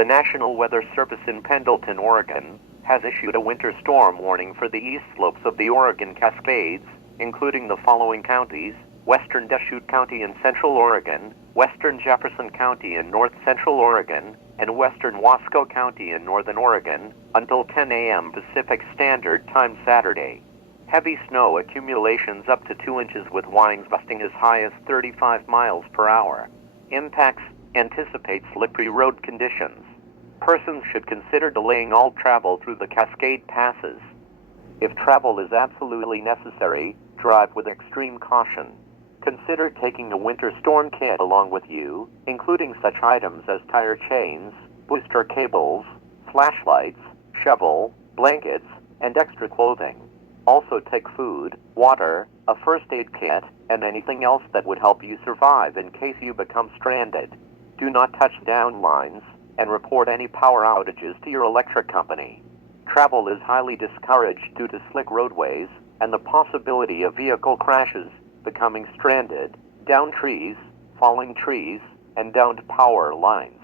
The National Weather Service in Pendleton, Oregon, has issued a winter storm warning for the east slopes of the Oregon Cascades, including the following counties: western Deschutes County in Central Oregon, western Jefferson County in north Central Oregon, and western Wasco County in northern Oregon, until 10 a.m. Pacific Standard Time Saturday. Heavy snow accumulations up to 2 inches with winds gusting as high as 35 miles per hour. Impacts: anticipate slippery road conditions. Persons should consider delaying all travel through the Cascade passes. If travel is absolutely necessary, drive with extreme caution. Consider taking a winter storm kit along with you, including such items as tire chains, booster cables, flashlights, shovel, blankets, and extra clothing. Also take food, water, a first aid kit, and anything else that would help you survive in case you become stranded. Do not touch down lines, and report any power outages to your electric company. Travel is highly discouraged due to slick roadways and the possibility of vehicle crashes, becoming stranded, downed trees, falling trees, and downed power lines.